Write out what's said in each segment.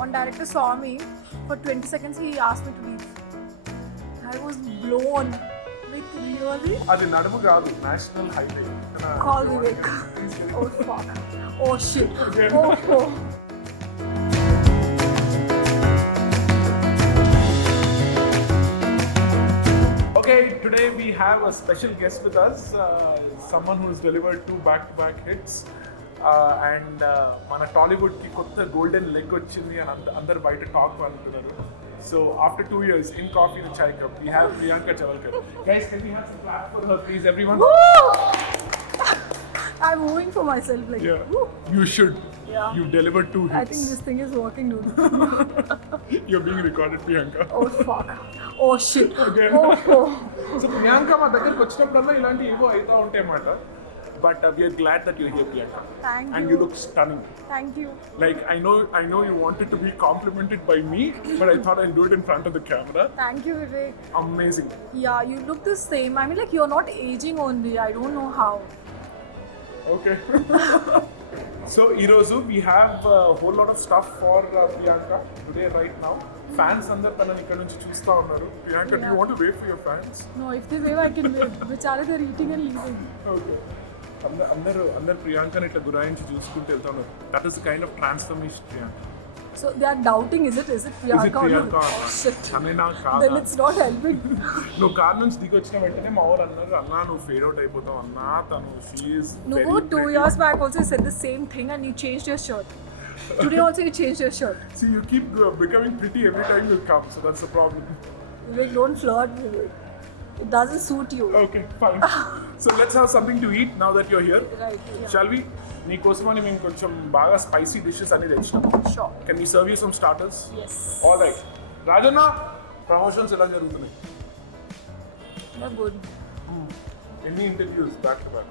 One director saw me. For 20 seconds, he asked me to leave. I was blown. Like, really? అది నడుము కాదు, national highway. Call Vivek. Oh, fuck. Oh, shit. Oh. Okay, today we have a special guest with us, someone who has delivered 2 back-to-back hits. And మన టాలీవుడ్కి కొత్త golden leg వచ్చింది అని అందరు బయట talk అంటున్నారు. So after 2 years in Coffee with Chai Cup, we have Priyanka Chavalkar. Guys, can we have some claps for her, please, everyone? Woo! I'm moving for myself. Like, Yeah, woo. you should. Yeah. You delivered 2 hits. I think this thing is working, dude. You're being recorded, Priyanka. Oh, fuck. Oh, shit. Okay. Oh. So Priyanka మా దగ్గరికి వచ్చినప్పుడల్లా ఇలాంటి ఏవో అవుతూ ఉంటాయి అన్నమాట. But we are glad that you're here, Priyanka. Thank And you. you look stunning. Thank you. Like I know you wanted to be complimented by me, but I thought I'll do it in front of the camera. Thank you, Vivek. Amazing. Yeah, you look the same. I mean, like, you're not aging only. I don't know how. Okay. So Irozu, we have a whole lot of stuff for Priyanka today right now. Fans అందరు తనని ఇక్కడ నుంచి చూస్తూ ఉన్నారు. Priyanka, do you want to wait for your fans? No, if they wave, I can wave. Bichara, they're eating and leaving. Okay. అందరు ప్రియాంకని ఇట్లా గురాయించి చూసుకుంటూ వెళ్తా ఉన్నారు. That is the kind of transformation, Priyanka. So they are doubting, is it Priyanka or not? Priyanka? Oh, shit. అనే నా కాదు. Then it's not helping. నువ్వు car నుంచి దిగి వచ్చిన వెంటనే మా వాళ్ళు అన్నారు, అన్నా నువ్వు ఫేడ్ అవుట్ అయిపోతావు అన్నా, తను she is No, 2 years back also you said the same thing and you changed your shirt. Today also you changed your shirt. See, you keep becoming pretty every time you come, so that's the problem. Vivek, don't flirt, Vivek. It doesn't suit you. Okay, fine. So let's have something to eat now that you're here. Right, yeah. Shall we? నీకోసమని మేము కొంచెం బాగా spicy dishes అన్ని తెచ్చినాం. Sure. Can we serve you some starters? Yes. All right. Rajanna, promotions ఎలా జరుగుతున్నాయి? They're good. ఎన్ని interviews back to back?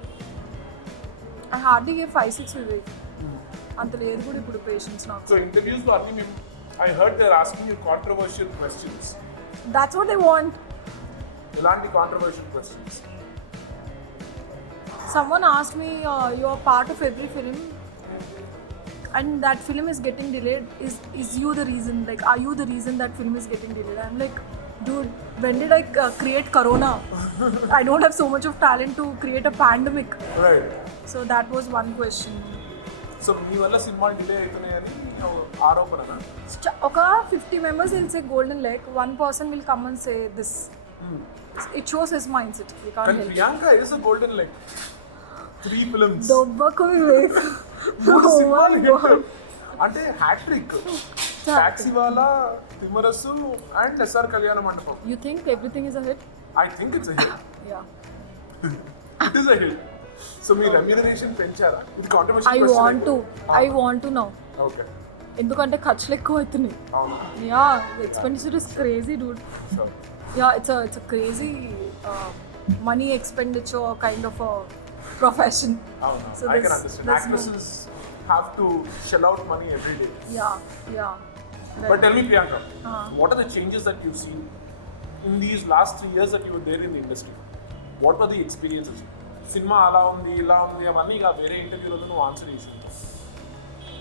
I hardly gave 5-6 Vivek. అంత లేదు కూడా ఇప్పుడు పేషెన్స్ నాకు. సో ఇంటర్వ్యూస్లో అన్ని మేము I heard they're asking you controversial questions. That's what they want. ఎలాంటి controversial questions? Someone asked me, you're part of every film and that film is getting delayed. Is you the reason? Like, are you the reason that film is getting delayed? I'm like, dude, when did I create Corona? I don't have so much of talent to create a pandemic. Right. So that was one question. So మీ వల్ల సినిమాలు delay అవుతున్నాయని ఆరోపణ. ఒక 50 members will say golden leg, one person will come and say this. It shows his mindset. We can't కానీ help. Priyanka is a golden leg. 3 films. దొబ్బకు Vivek. 3 సినిమాలు Oh my hit. God. అంటే hattrick. Taxi వాలా, Thimmarusu and SR Kalyana Mandapam. You think everything is a hit? I think it's a hit. Yeah. It is a hit. So మీ remuneration పెంచారా? ఇది I controversial want to know. Okay. ఎందుకంటే ఖర్చులు ఎక్కువ అవుతున్నాయి. అవును. Yeah expenditure is crazy dude. Sure. Yeah it's a crazy money expenditure kind of profession. అవును. So I can there's- understand. there's no- Actresses have to shell out money every day. Yeah But tell me, Priyanka, what are the changes that you've seen in these last 3 years that you were there in the industry? What were the experiences? Cinema అలా ఉంది, ఇలా ఉంది, అవన్నీ ఇక వేరే ఇంటర్వ్యూలో నువ్వు answer చేసి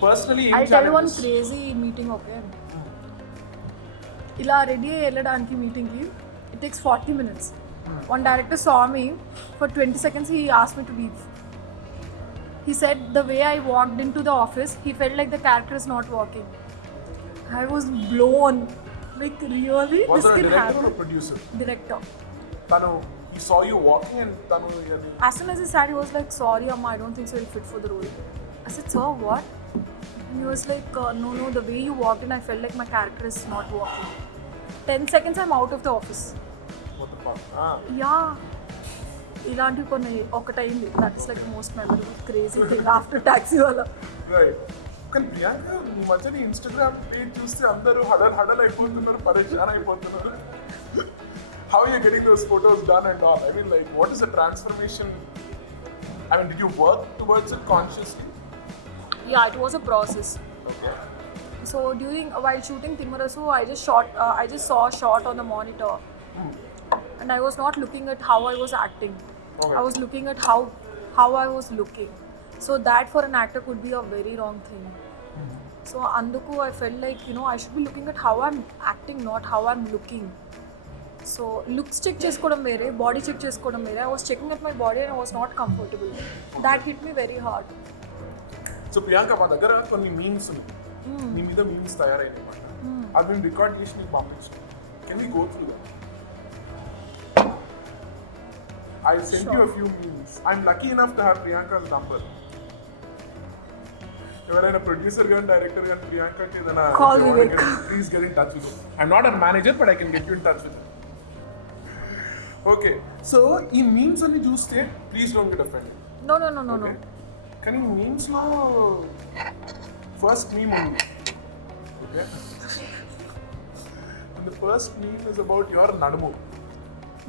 personally I tell one crazy meeting. Okay, ఇలా రెడీ అయ్యి వెళ్ళడానికి మీటింగ్కి it takes 40 minutes. One director saw me. For 20 seconds he asked me to leave. He said the way I walked into the office, he felt like the character is not working. I was blown. Like, really? Was This there a can director or happen? producer? Director. తను he saw you walking and తను As soon as he said, he was like, sorry Amma, I don't think so you'll fit for the role. I said, sir, what? And he was like, no, the way you walked in, I felt like my character is not working. 10 seconds, I'm out of the office. what the fuck? Yeah. ఇలాంటివి కొన్ని ఒకటైంది. That is like most memorable crazy thing after taxi వల్ల. Right. కానీ ప్రియాంక ఈ మధ్య నీ Instagram page చూస్తే అందరూ హడల్ అయిపోతున్నారు, పరేషాన్ అయిపోతున్నారు. How are you getting those photos done and all? I mean, like, what is the transformation? I mean, did you work towards it consciously? Yeah, it was a process. Okay. So while shooting Timarasu, I just saw a shot on the monitor, and I was not looking at how I was acting. Okay. I was looking at how I was looking. So that for an actor could be a very wrong thing. So anduku I felt like, you know, I should be looking at how I'm acting, not how I'm looking. So looks check chesukodam vere, body check chesukodam vere. I was checking at my body and I was not comfortable. That hit me very hard. So Priyanka మా దగ్గర కొన్ని memes ఉంది నీ మీద memes తయారైన అది మేము record చేసి నీకు పంపించాం can we go through that I sent you a few memes I'm lucky enough to have Priyanka's number ఎవరైనా ప్రొడ్యూసర్ కానీ డైరెక్టర్ కానీ ప్రియాంకకి ఏదైనా Call Vivek. Please get in touch with I'm not a manager but I can get you in touch with okay so ఈ memes అన్ని చూస్తే please don't get offended No. కానీ మీమ్స్లో ఫస్ట్ మీమ్ ఉంది okay the first meme is about your నడుము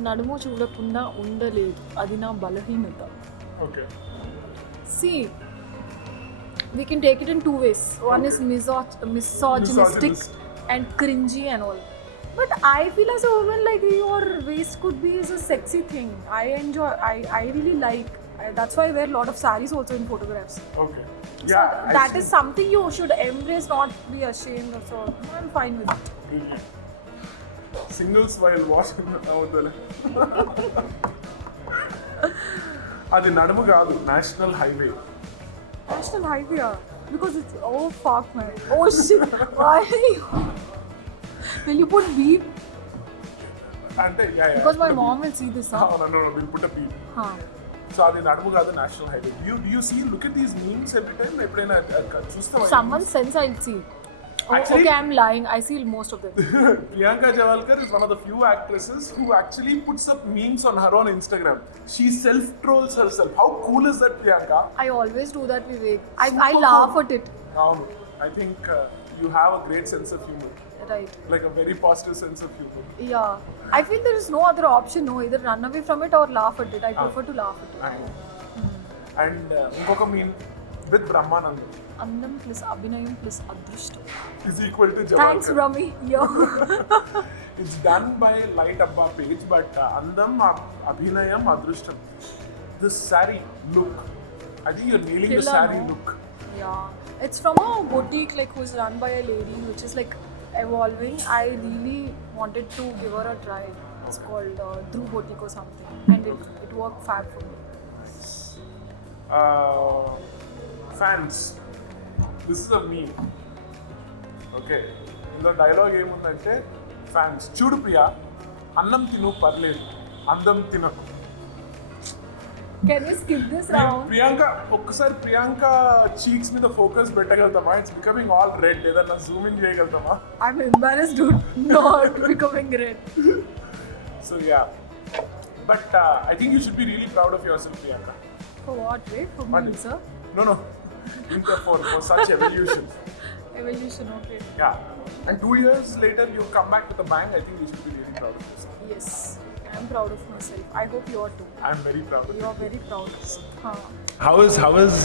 నడుము చూడకుండా ఉండలేదు, అది నా బలహీనత. Okay See, we can take it in two ways. One is misogynistic and cringy and all. But I feel as a woman, like, your waist could be is a sexy thing. I really like. That's why I wear a lot of sarees also in photographs. Okay So that is something you should embrace, not be ashamed of. So I'm fine with it. Singles while washing అవుతుంది అది నడుము కాదు national highway National highway, yeah. Because it's, oh fuck man, oh shit, why are you? Will you put beep? అంటే Because my mom will see this, huh? Will put a beep Huh. So అది నడుము కాదు national highway you see look at these memes every time ఎప్పుడైనా చూస్తావా Someone sense I'll see. Oh, Actually- okay, I'm lying. I see most of them. Priyanka Javalkar is one of the few actresses who actually puts up memes on her own Instagram. She self-trolls herself. How cool is that, Priyanka? I always do that, Vivek. I laugh at it. I think you have a great sense of humor. Right. Like a very positive sense of humor. Yeah. I feel there is no other option. No, either run away from it or laugh at it. I prefer to laugh at it. And ఇంకొక meme with Brahmanand Andam plus Abhinayam plus Adrushtam. is equal to Thanks, Javalkar. Rami. Yo. It's done by Light Abba page, but Andam, Abhinayam, Adrushtam. This saree look, I think you're nailing the Killer, saree no? look. Yeah. It's from a boutique like who's run by a lady, which is like evolving. I really wanted to give her a try. It's called Dhruv Boutique or something, and it worked fab for me. Fans, this is a meme. Okay, ఇందులో dialogue ఏముందంటే fans చూడు ప్రియా అన్నం తిను పర్లేదు అందం తినకు Can we skip this round? Priyanka ఒక్కసారి Priyanka cheeks మీద ఫోకస్ పెట్టగలుగుతామా ఇట్స్ బికమింగ్ ఆల్ రెడ్ ఏదన్నా జూమ్ ఇన్ చేయగలుగుతామా I'm embarrassed, dude. Not becoming red. So yeah but I think you should be really proud of yourself Priyanka For what way? For me, sir? No. For such evolution. Evolution, okay. Yeah. And 2 years later, you come back with a bang. I think you should be really proud of yourself. Yes. I'm proud of myself. I hope you are too. I'm very proud of You you. are very proud. Huh. How is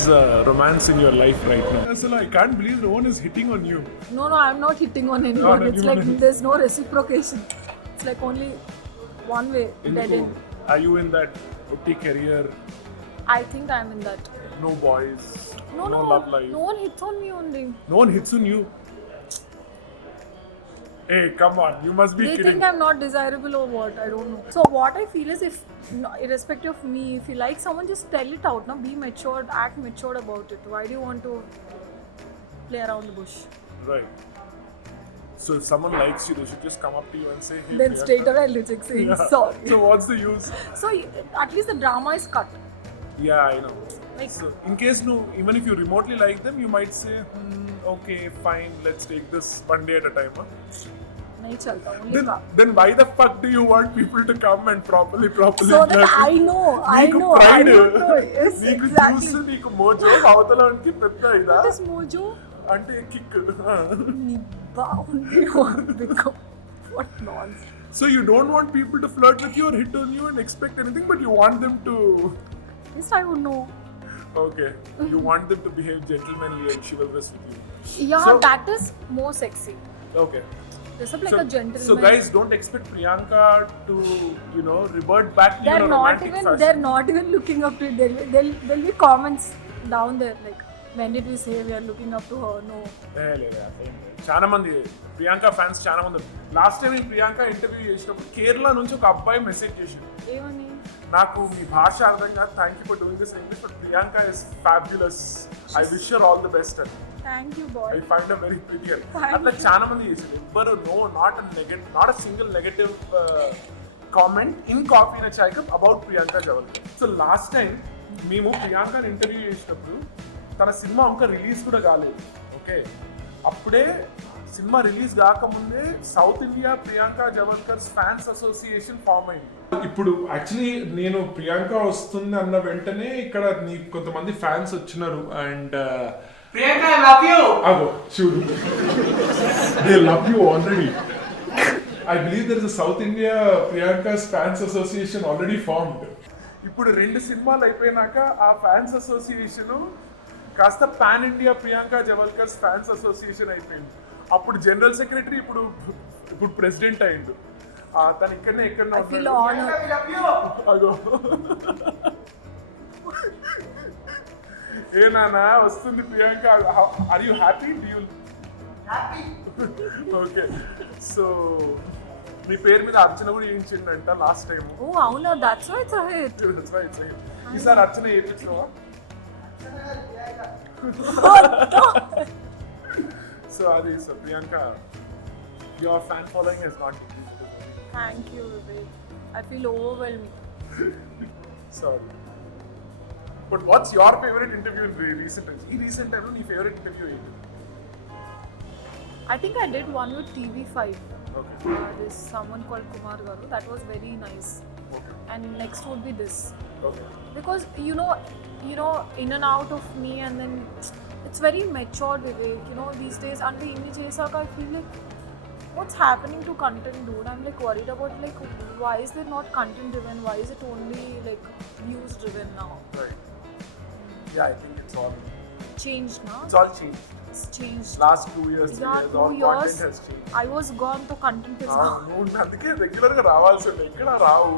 romance in your life right now? So I can't believe no one is hitting on you. No, I'm not hitting on anyone. No, It's you like won't. there's no reciprocation. It's like only one way, dead end. Are you in that OT career? I think I'm in that. No boys. No, love life. no one hits on me only. No one hits on you. Hey, come on. You must be They kidding. think I'm not desirable or what? I don't know. So what I feel is, if irrespective of me, if you like someone, just tell it out. Now, be matured, act matured about it. Why do you want to play around the bush? Right. So if someone likes you, they should just come up to you and say, hey, Then Priyanka. straight away I'll reject saying Yeah. sorry. So what's the use? So at least the drama is cut. Yeah, I know. Like, So in case no, even if you remotely like them, you might say, okay, fine, let's take this one day at a time. Huh? nahi chalta. Only cut. Then why the fuck do you want people to come and properly So that flirt? I know. I నీకు know. I pride. don't know. Yes, నీకు exactly. Juice నీకు Mojo అవతలానికి పెద్ద ఇదా What is mojo? అంటే kick Nibba only or become. What nonsense. So you don't want people to flirt with you or hit on you and expect anything, but you want them to Yes, I would know. okay. You want them to behave gentlemanly and chivalrous with you. Yeah, So- that is more sexy. Okay. Dress up like a gentleman. So guys, don't expect Priyanka to, revert back to you in they're a not romantic even. fashion. They're not even looking up to it. There'll be comments down there like, when did we say we are looking up to her? No. లేదు చాలా మంది Priyanka fans చాలా మంది. Last time ఈ Priyanka interview చేసినప్పుడు కేరళ నుంచి ఒక అబ్బాయి మెసేజ్ చేసిండు, ఏమని? నాకు మీ భాష అర్థం కాదు, thank you for doing this English, but Priyanka is fabulous, I wish you all the best అని. Thank you, boy. I find her very pretty అని. అట్లా చాలా మంది చేశారు. ఎవ్వరు not a single negative comment in coffee in chai cup about Priyanka Jawalkar. So last time మేము ప్రియాంకని interview చేసినప్పుడు తన సినిమా ఇంకా రిలీజ్ కూడా కాలేదు. ఓకే, అప్పుడే సినిమా రిలీజ్ కాకముందే south India Priyanka Jawalkar's fans association form అయింది. ఇప్పుడు యాక్చువల్లీ నేను ప్రియాంక వస్తుంది అన్న వెంటనే ఇక్కడ నీకు కొంతమంది ఫ్యాన్స్ వచ్చినారు and Priyanka, I love you. అగో చూడు, they love you already. I believe there is a South India Priyanka's fans association already formed. ఇప్పుడు 2 సినిమాలు అయిపోయినాక ఆ ఫ్యాన్స్ అసోసియేషన్ కాస్త pan India Priyanka Jawalkar's fans association అయిపోయింది. అప్పుడు జనరల్ సెక్రటరీ, ఇప్పుడు ప్రెసిడెంట్ అయ్యిండు. తను ఇక్కడనే I feel honored. I love you. అగో ఏ నాన్న వస్తుంది Priyanka, are you happy? Do you Happy. Okay, so మీ పేరు మీద అర్చన కూడా చేయించిండంట లాస్ట్ టైం. Oh, అవునా, that's why it's a hit. ఈసారి అర్చన చేయించినావా? సో అది so Priyanka, your fan following has not increased. Thank you, Vivek. I feel overwhelming. Sorry, but what's your favourite interview in recent times? ఈ recent టైంలో నీ favourite interview ఏంటి? I think I did one with TV5. Okay, This someone called Kumar Garu. That was very nice. Okay, And next would be this. Okay. Because you know, in and out of me, and then it's very matured, Vivek. These days, and the image chesaka, I feel like, what's happening to content, dude? I'm like worried about like why is there not content driven? Why is it only like views driven now? Right. Yeah, I think it's all Changed, na? changed. It's changed. Last 2 years, 3 Yeah, years, 2 all years. content has changed. I was gone, so content is gone. నువ్వు అందుకే regular గా రావాల్సింది, ఎక్కడ రావు,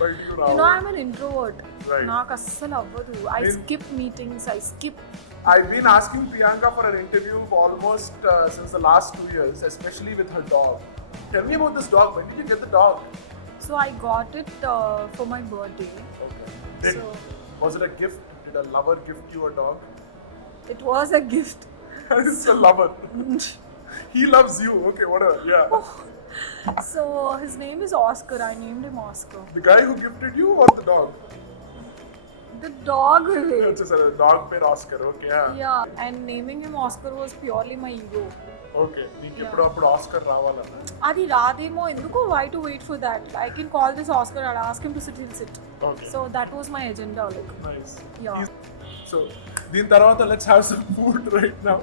బయటికి రావు. I'm an introvert. Right. నాకు అస్సలు అవ్వదు. I skip meetings. I skip. I've been asking Priyanka for an interview for almost since the last 2 years, especially with her dog. Tell me about this dog. When did you get the dog? So I got it for my birthday. Okay. So- Was it a gift? Did a lover gift you a dog? It was a gift. It's a lover. He loves you. Okay, whatever. Yeah. So his name is Oscar. I named him Oscar. The guy who gifted you or the dog? The dog, Vivek. It's just a dog pair Oscar. Okay. Yeah, and naming him Oscar was purely my ego. Okay. నీకు ఎప్పుడప్పుడు Oscar రావాలన్నా? అది రాదేమో ఎందుకు? Why to wait for that? I can call this Oscar and ask him to sit, he'll sit. Okay. So that was my agenda, like. Nice. Yeah. So దీని తర్వాత let's have some food right now.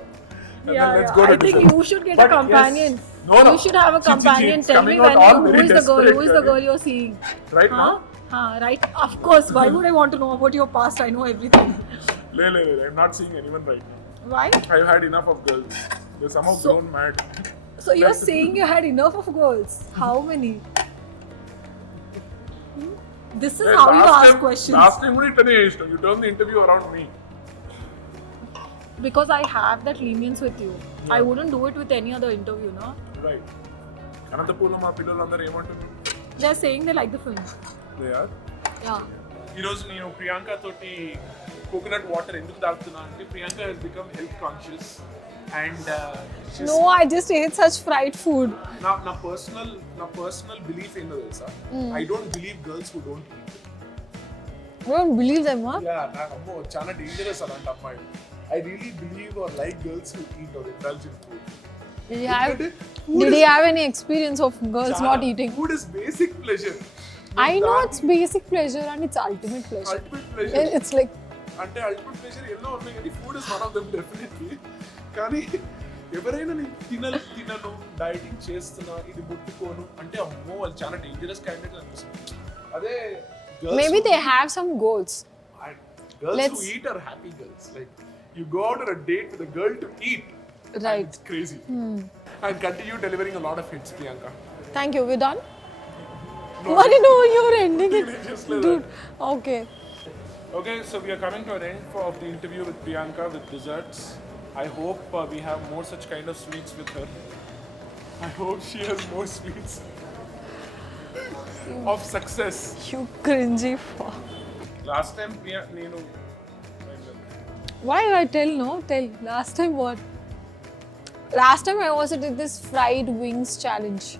And then let's go to I think dessert. you should get But a companion. yes. No. You should have a Chi, companion. it's Tell me coming out when all who very is the girl? Who is the desperate, girl you're seeing? Right now? Right. Of course. Why would I want to know about your past? I know everything. Le. I'm not seeing anyone right now. Why? I've had enough of girls. They're somehow So- grown mad. So you're saying you had enough of girls? How many? This is how you ask questions. Last time only ఇట్లనే చేసినాం. You turned the interview around me. Because I have that lenience with you. I wouldn't do it with any other interview, no? Right. అనంతపూర్లో మా పిల్లలందరూ ఏమంటున్నారు? They're saying they like the film. They are. Yeah. ఈరోజు నేను ప్రియాంక తోటి coconut water ఎందుకు తాగుతున్నా అంటే Priyanka has become health conscious and No, I just ate such fried food. నా పర్సనల్ బిలీఫ్ ఏంటో తెలుసా? I don't believe girls who don't eat. You don't believe them, huh? Yeah, నాకు అమ్మో చాలా డేంజరస్ అలాంటి అమ్మాయిలు. I really believe or like girls who eat or indulge in food. Did he have any experience of girls not eating? Food is basic pleasure. I know it's basic pleasure and it's ultimate pleasure. Ultimate pleasure. It's like అంటే ultimate pleasure ఎన్నో ఉన్నాయి కానీ food is one of them definitely. కానీ ఎవరైనా నేను తినను dieting చేస్తున్నా ఇది ముట్టుకోను అంటే అమ్మో వాళ్ళు చాలా డేంజరస్ క్యాండిడేట్ అనిపిస్తుంది. అదే maybe they have some goals. girls who eat are happy girls. Like you go out on a date with a girl to eat. Right. It's crazy. And continue delivering a lot of hits, Priyanka. Thank you. We're done? No. What? No, you're ending it. Just like Dude. Okay. Okay, so we are coming to an end of the interview with Priyanka with desserts. I hope we have more such kind of sweets with her. I hope she has more sweets of success. You cringy fuck. Last time, Neenu. Why I tell no? Tell. Last time what? Last time I also did this fried wings challenge.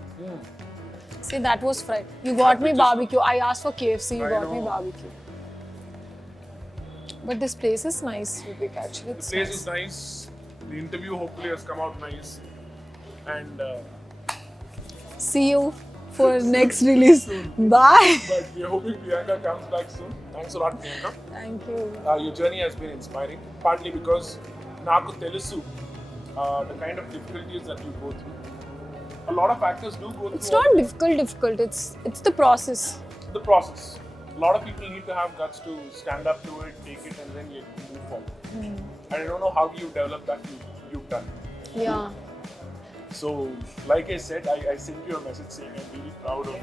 See, that was fried. You got me barbecue. I asked for KFC. You I got me know. barbecue. But this place is nice, Vivek. Actually, The it's place nice. is nice. The interview hopefully has come out nice. And See you for next release. Bye. but we are hoping Priyanka comes back soon. Thanks a lot, Priyanka. Thank you. Your journey has been inspiring, partly because Naku Telusu, the kind of difficulties that you go through. A lot of actors do go It's through not difficult. It's the process. the process. A lot of people need to have guts to stand up to it, take it, and then you move forward. And I don't know how you develop that. You've done. Yeah. So, like I said, I sent you a message saying I'm really proud of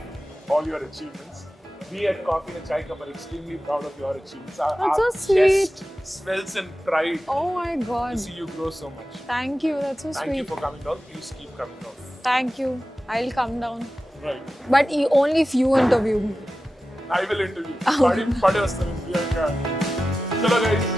all your achievements. We at Coffee and Chai Cup are extremely proud of your achievements. That's Our so sweet. chest swells in pride Oh my to god. see you grow so much. Thank you. That's so Thank you sweet. for coming down. Please keep coming down. Thank you. I'll come down. Right. But only if you interview me. I will interview. Party was Priyanka. Hello guys.